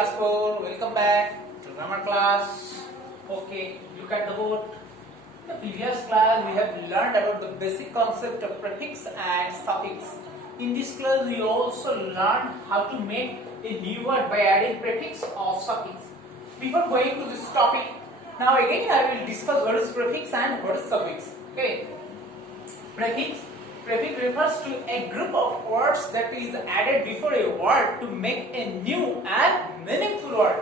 class 4, welcome back to grammar class. Okay, look at the board. In the previous class, we have learned about the basic concept of prefix and suffix. In this class, we also learned how to make a new word by adding prefix or suffix. Before going to this topic, now again I will discuss what is prefix and what is suffix. Okay, prefix refers to a group of words that is added before a word to make a new and meaningful word.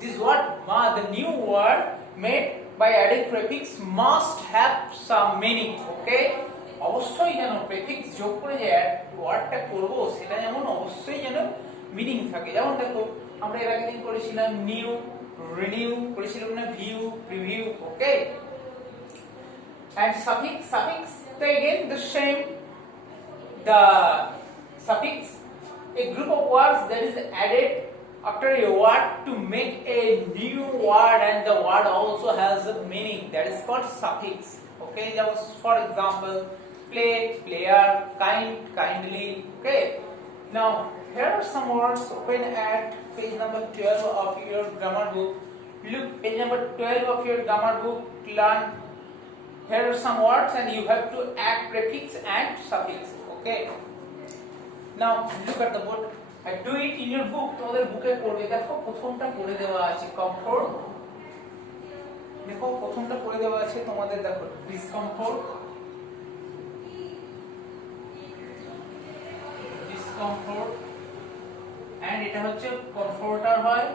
This word, the new word made by adding prefix must have some meaning. Okay, অবশ্যই যেন prefix যোগ করে যে ওয়ার্ডটা করব সেটা যেমন অবশ্যই যেন মিনিং থাকে। যেমন দেখো আমরা এর আগে দিন করেছিলাম নিউ, রিনিউ, করেছিলাম না view, preview. Okay, and suffix they again the same. The suffix, a group of words that is added after a word to make a new word, and the word also has a meaning, that is called suffix. Okay, that was for example play, player, kind, kindly. Okay, now here are some words. Open at page number 12 of your grammar book. Look, page number 12 of your grammar book. Learn. Here are some words and you have to add prefix and suffix. Okay, now look at the board. I do it in your book. তোমাদের বুকে পড়বে। দেখো প্রথমটা পড়ে দেওয়া আছে comfort. দেখো প্রথমটা পড়ে দেওয়া আছে তোমাদের, দেখো ডিসকমফোর্ট, ডিসকমফোর্ট, এন্ড এটা হচ্ছে কমফোর্টার হয়,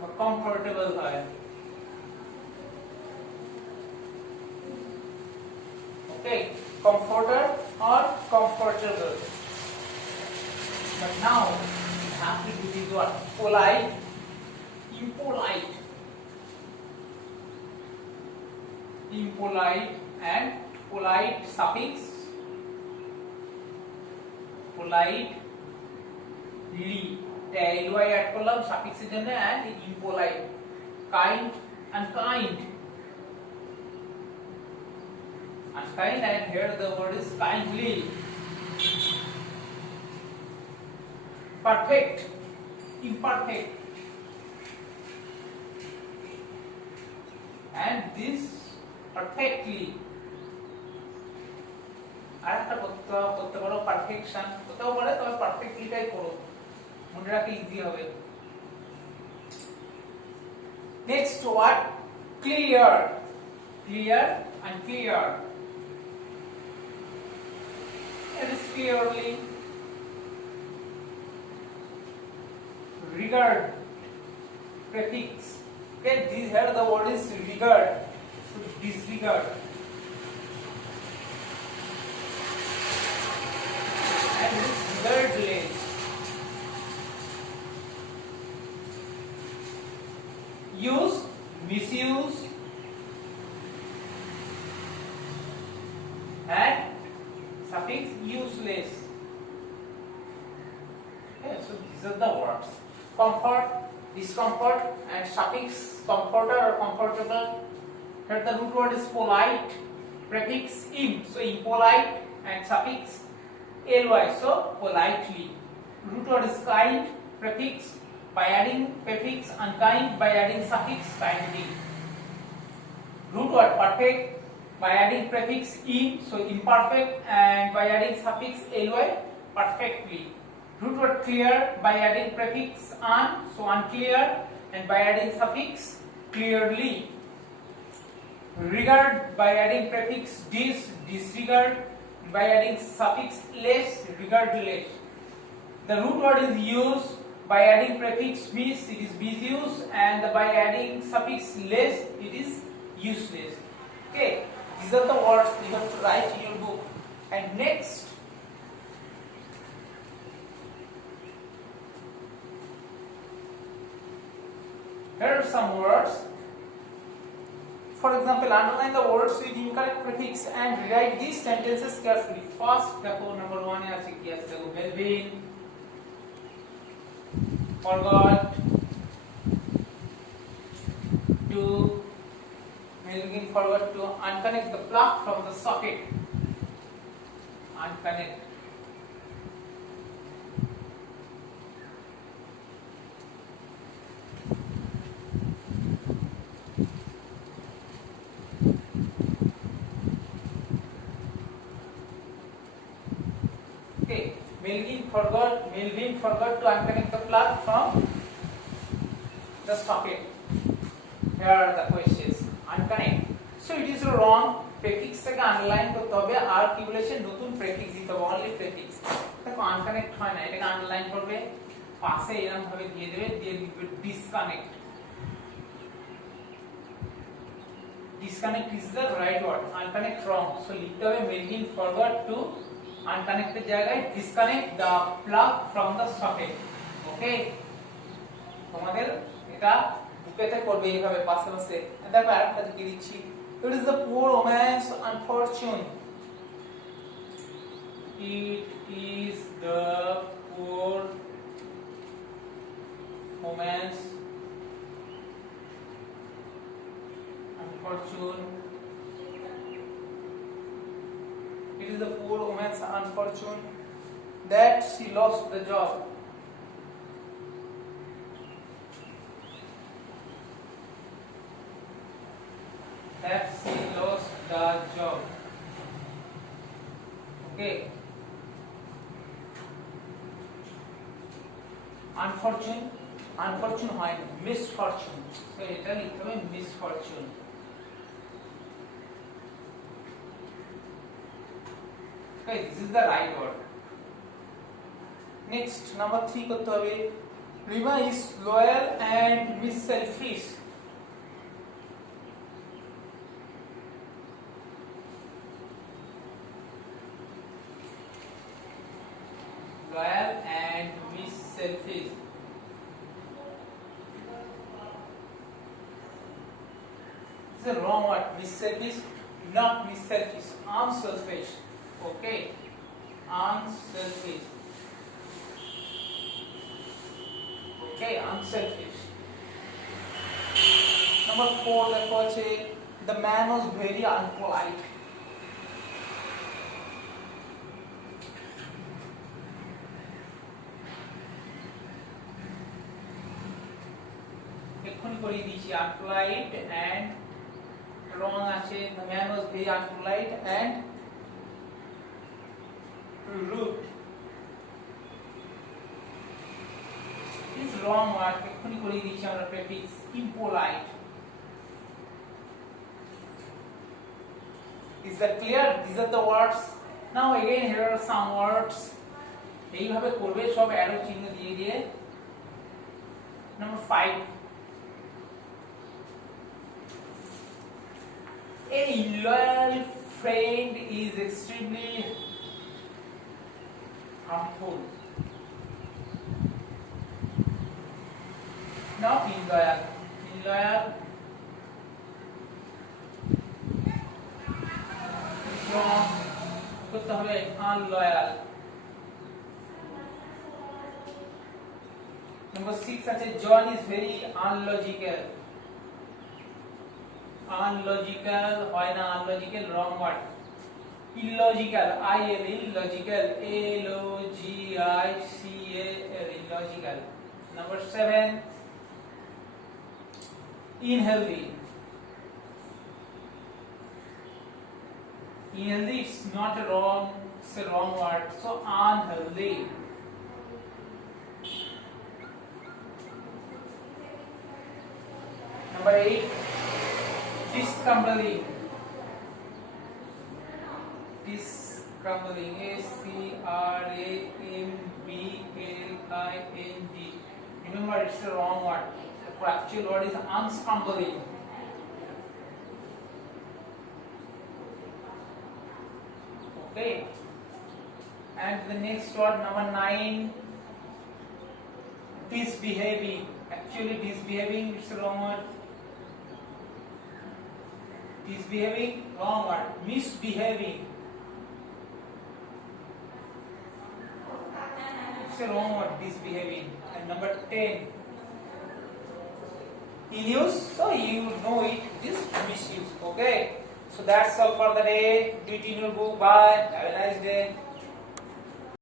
বা কমফোর্টেবল হয়। Okay, comforter or comfortable. But now we have to do this word polite, impolite, impolite, and polite suffix, politely, ly add করলাম suffix এর জন্য, and impolite, kind and kind. Kind, and here the word is kindly. Perfect, imperfect, and this perfectly. আরেকটা করতে পারো perfection, কোথাও বলে তবে পারফেক্টলিটাই করো, মনে রাখতে ইজি হবে। Next word clear, clear and clear. It is clearly. Regard, prefix. Okay, this here the word is regard, so disregard, and this regardless. Use, misuse, and suffix useless. Okay, so these are the words. Comfort, discomfort, and suffix comforter or comfortable. Here the root word is polite, prefix im, so impolite, and suffix ly, so politely. Root word is kind, prefix by adding prefix unkind, by adding suffix kindly. Root word perfect by adding prefix im, so imperfect, and by adding suffix ly, perfectly. Root word clear by adding prefix un, so unclear, and by adding suffix clearly. Regard by adding prefix dis, disregard, by adding suffix less, regardless. The root word is use by adding prefix mis, it is misuse, and by adding suffix less, it is useless. Okay, these are the words you have to write in your book. And next, here are some words. For example, underline the words with incorrect prefix and rewrite these sentences carefully. First, number 1 is Melvin forgot to Melvin forgot to unconnect the plug from the socket. Unconnect. Okay, Melvin forgot to unconnect the plug from the socket. Here are the questions. Unconnect. So it is wrong. Prefix টাকে underline করতে হবে আর কি বলেছে নতুন prefix দিতে হবে only prefix দেখো আনকানেক্ট হয় না এটাকে আন্ডারলাইন করবে পাশে এরকম ভাবে দিয়ে দেবে দিয়ে দিবে disconnect disconnect is the right word unconnect wrong so লিখতে হবে Melvin forgot to unconnect এর জায়গায় disconnect the plug from the socket okay তোমাদের এটা বুকেতে করবে এইভাবে পাশে পাশে দেখো আরেকটা দিকে দিচ্ছি it is the poor woman's unfortune it is the poor woman's unfortune it is the poor woman's unfortune that she lost the job that she lost the job okay unfortune হয় misfortune so এটা লিখতে হবে misfortune okay this is the right word next number 3 করতে হবে Rima is loyal and Miss selfish loyal and Miss selfish it's a wrong word Miss selfish not Miss selfish unselfish okay unselfish okay unselfish number 4 দেখো আছে the man was very unpolite এক্ষুনি করিয়ে দিয়েছি unpolite and wrong আছে the man was very unpolite and rude is wrong word এক্ষুনি করিয়ে দিয়েছি আমরা prefix impolite is that clear these are the words now again here are some words এইভাবে করবে সব অ্যারো চিহ্ন দিয়ে দিয়ে number 5 a loyal friend is extremely harmful not illoyal wrong করতে হবে unloyal number 6 আছে John is very unlogical হয় না unlogical wrong word illogical illogical logical illogical number 7 unhealthy it's not a wrong it's a wrong word so unhealthy number 8 discrumbling SCRAMBLING remember it's a wrong word the actual word is unscrambling okay and the next word number 9 disbehaving actually disbehaving it's a wrong word disbehaving wrong word misbehaving it's a wrong word disbehaving and number 10 use so you know it this misuse okay so that's all for the day do it in your book bye have a nice day